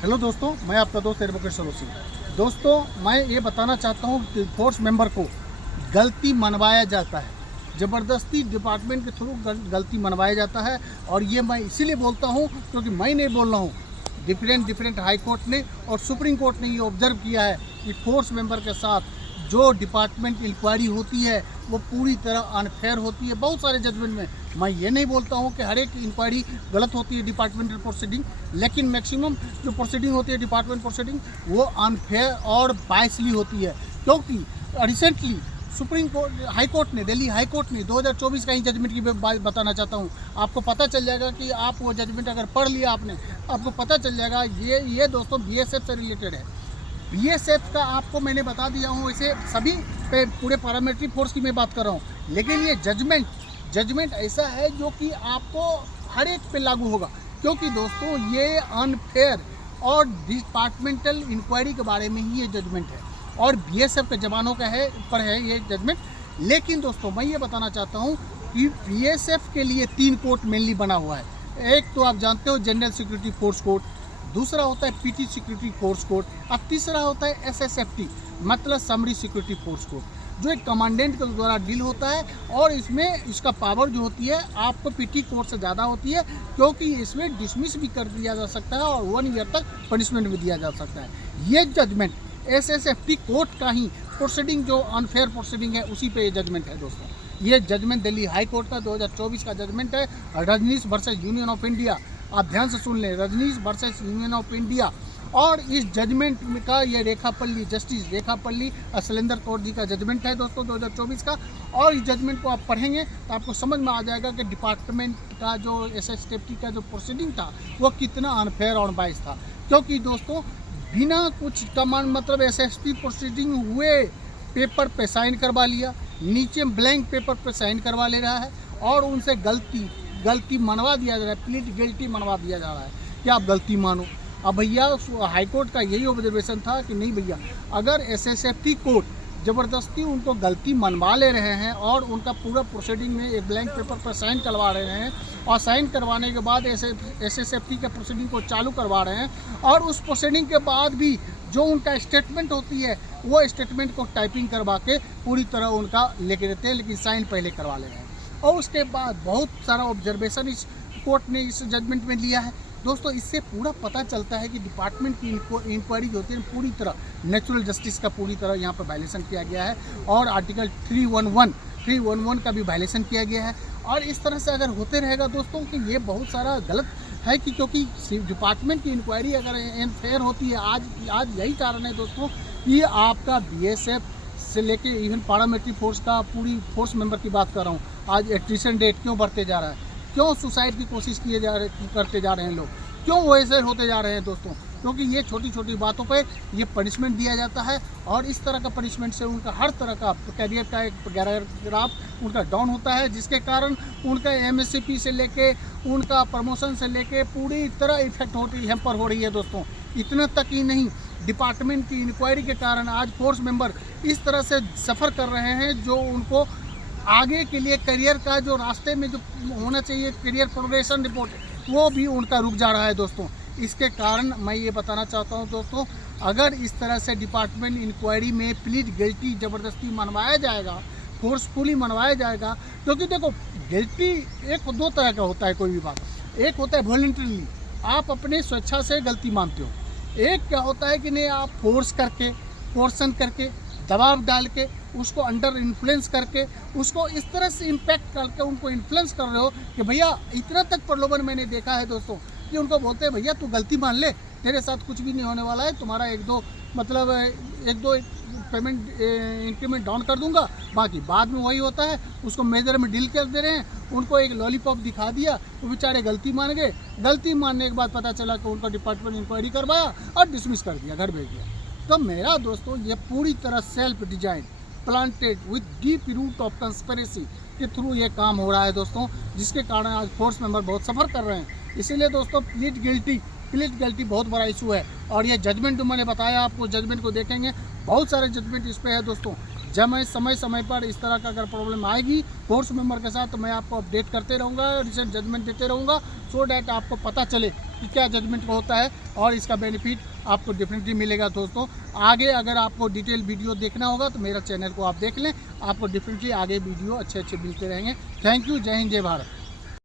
Hello दोस्तों, मैं आपका दोस्त एडवोकेट सरोज सिंह। दोस्तों, मैं ये बताना चाहता हूँ कि फोर्स मेंबर को गलती मनवाया जाता है, ज़बरदस्ती डिपार्टमेंट के थ्रू गलती मनवाया जाता है। और ये मैं इसीलिए बोलता हूँ क्योंकि मैं नहीं बोल रहा हूँ, डिफरेंट हाई कोर्ट ने और सुप्रीम कोर्ट ने ये ऑब्जर्व किया है कि फोर्स मेंबर के साथ जो डिपार्टमेंट इंक्वायरी होती है वो पूरी तरह अनफेयर होती है। बहुत सारे जजमेंट में मैं ये नहीं बोलता हूँ कि हर एक इंक्वायरी गलत होती है डिपार्टमेंटल प्रोसीडिंग, लेकिन मैक्सिमम जो प्रोसीडिंग होती है डिपार्टमेंट प्रोसीडिंग वो अनफेयर और बायसली होती है। क्योंकि recently supreme court high court ने दिल्ली हाई कोर्ट ने 2024 का ही जजमेंट की बात बताना चाहता हूँ। आपको पता चल जाएगा कि आप वो जजमेंट अगर पढ़ लिया आपने, आपको पता चल जाएगा। ये दोस्तों बीएसएफ से रिलेटेड है। बीएसएफ का आपको मैंने बता दिया हूँ, इसे सभी पे पूरे पैरामिलिट्री फोर्स की मैं बात कर रहा हूँ, लेकिन ये जजमेंट ऐसा है जो कि आपको हर एक पे लागू होगा। क्योंकि दोस्तों ये अनफेयर और डिपार्टमेंटल इंक्वायरी के बारे में ही ये जजमेंट है और बीएसएफ के जवानों का पर है ये जजमेंट। लेकिन दोस्तों मैं ये बताना चाहता हूँ कि बीएसएफ के लिए 3 कोर्ट मेनली बना हुआ है। एक तो आप जानते हो जनरल सिक्योरिटी फोर्स कोर्ट, दूसरा होता है पीटी सिक्योरिटी फोर्स कोर्ट और तीसरा होता है एसएसएफटी मतलब समरी सिक्योरिटी फोर्स कोर्ट, जो एक कमांडेंट के द्वारा डील होता है। और इसमें इसका पावर जो होती है आपको पीटी कोर्ट से ज़्यादा होती है, क्योंकि इसमें डिसमिस भी कर दिया जा सकता है और 1 ईयर तक पनिशमेंट भी दिया जा सकता है। ये जजमेंट एसएसएफटी कोर्ट का ही प्रोसीडिंग जो अनफेयर प्रोसीडिंग है उसी पे ये जजमेंट है दोस्तों। ये जजमेंट दिल्ली हाई कोर्ट का 2024 का जजमेंट है, Rajneesh versus Union of India. आप ध्यान से सुन लें, Rajneesh versus Union of India. और इस जजमेंट का ये रेखापल्ली जस्टिस रेखापल्ली शैलेंद्र कौर जी का जजमेंट है दोस्तों 2024 का। और इस जजमेंट को आप पढ़ेंगे तो आपको समझ में आ जाएगा कि डिपार्टमेंट का जो एसएसएफटी का जो प्रोसीडिंग था वो कितना अनफेयर और बाइस था। क्योंकि दोस्तों बिना कुछ कमांड मतलब एसएसटी प्रोसीडिंग हुए पेपर पे साइन करवा लिया, नीचे ब्लैंक पेपर पे साइन करवा ले रहा है और उनसे गलती मनवा दिया जा रहा है, प्लीड गिल्टी मनवा दिया जा रहा है कि आप गलती मानो। अब भैया हाईकोर्ट का यही ऑब्जर्वेशन था कि नहीं भैया, अगर एसएसएफटी कोर्ट ज़बरदस्ती उनको गलती मनवा ले रहे हैं और उनका पूरा प्रोसीडिंग में एक ब्लैंक पेपर पर साइन करवा रहे हैं और साइन करवाने के बाद एसएसएफटी के प्रोसीडिंग को चालू करवा रहे हैं और उस प्रोसीडिंग के बाद भी जो उनका स्टेटमेंट होती है वो स्टेटमेंट को टाइपिंग करवा के पूरी तरह उनका लेके देते हैं, लेकिन साइन पहले करवा ले रहे हैं। और उसके बाद बहुत सारा ऑब्जर्वेशन इस कोर्ट ने इस जजमेंट में लिया है दोस्तों। इससे पूरा पता चलता है कि डिपार्टमेंट की इंक्वायरी जो होती है पूरी तरह नेचुरल जस्टिस का पूरी तरह यहाँ पर वायलेशन किया गया है और आर्टिकल 311 का भी वायलेशन किया गया है। और इस तरह से अगर होते रहेगा दोस्तों कि ये बहुत सारा गलत है कि क्योंकि डिपार्टमेंट की इंक्वायरी अगर अनफेयर होती है, आज यही कारण है दोस्तों कि आपका बीएसएफ से लेके इवन पैरामिलिट्री फोर्स का पूरी फोर्स मेंबर की बात कर रहा हूँ, आज एट्रिशन रेट क्यों बढ़ते जा रहा है, क्यों सुसाइड की कोशिश करते जा रहे हैं लोग, क्यों वो ऐसे होते जा रहे हैं दोस्तों, क्योंकि ये छोटी छोटी बातों पे ये पनिशमेंट दिया जाता है। और इस तरह का पनिशमेंट से उनका हर तरह का करियर का एक पैराग्राफ उनका डाउन होता है, जिसके कारण उनका एमएससीपी से लेके उनका प्रमोशन से लेके पूरी तरह इफेक्ट हैम्पर हो रही है दोस्तों। इतना तक ही नहीं, डिपार्टमेंट की इंक्वायरी के कारण आज फोर्स मेंबर इस तरह से सफ़र कर रहे हैं जो उनको आगे के लिए करियर का जो रास्ते में जो होना चाहिए करियर प्रोग्रेशन रिपोर्ट वो भी उनका रुक जा रहा है दोस्तों। इसके कारण मैं ये बताना चाहता हूँ दोस्तों, अगर इस तरह से डिपार्टमेंट इंक्वायरी में प्लीड गिल्टी ज़बरदस्ती मनवाया जाएगा, फोर्सफुली मनवाया जाएगा, क्योंकि देखो गिल्टी एक 2 तरह का होता है कोई भी बात। एक होता है वॉलंटरीली, आप अपने स्वेच्छा से गलती मानते हो। एक क्या होता है कि नहीं, आप फोर्स करके कोर्सन करके दबाव डाल के उसको अंडर इन्फ्लुएंस करके उसको इस तरह से इम्पैक्ट करके उनको इन्फ्लुएंस कर रहे हो कि भैया इतना तक प्रलोभन मैंने देखा है दोस्तों कि उनको बोलते हैं भैया तू गलती मान ले, तेरे साथ कुछ भी नहीं होने वाला है, तुम्हारा एक दो पेमेंट इंक्रीमेंट डाउन कर दूंगा, बाकी बाद में वही होता है। उसको मेजर में डील कर दे रहे हैं, उनको एक लॉलीपॉप दिखा दिया, वो बेचारे गलती मान गए। गलती मानने के बाद पता चला कि उनका डिपार्टमेंट इंक्वायरी करवाया और डिसमिस कर दिया, घर भेज दिया। तो मेरा दोस्तों ये पूरी तरह self design planted with deep root of conspiracy के थ्रू ये काम हो रहा है दोस्तों, जिसके कारण आज फोर्स मेंबर बहुत सफ़र कर रहे हैं। इसीलिए दोस्तों प्लीड गिल्टी बहुत बड़ा इशू है। और ये जजमेंट जो मैंने बताया आपको, जजमेंट को देखेंगे बहुत सारे जजमेंट इस पे है दोस्तों। जब मैं समय पर इस तरह का अगर प्रॉब्लम आएगी फोर्स मेंबर के साथ तो मैं आपको अपडेट करते रहूँगा, रिसेंट जजमेंट देते रहूँगा, सो डैट आपको पता चले कि क्या जजमेंट होता है और इसका बेनिफिट आपको डेफिनेटली मिलेगा। दोस्तों आगे अगर आपको डिटेल वीडियो देखना होगा तो मेरा चैनल को आप देख लें, आपको डेफिनेटली आगे वीडियो अच्छे अच्छे मिलते रहेंगे। Thank you. जय हिंद, जय भारत।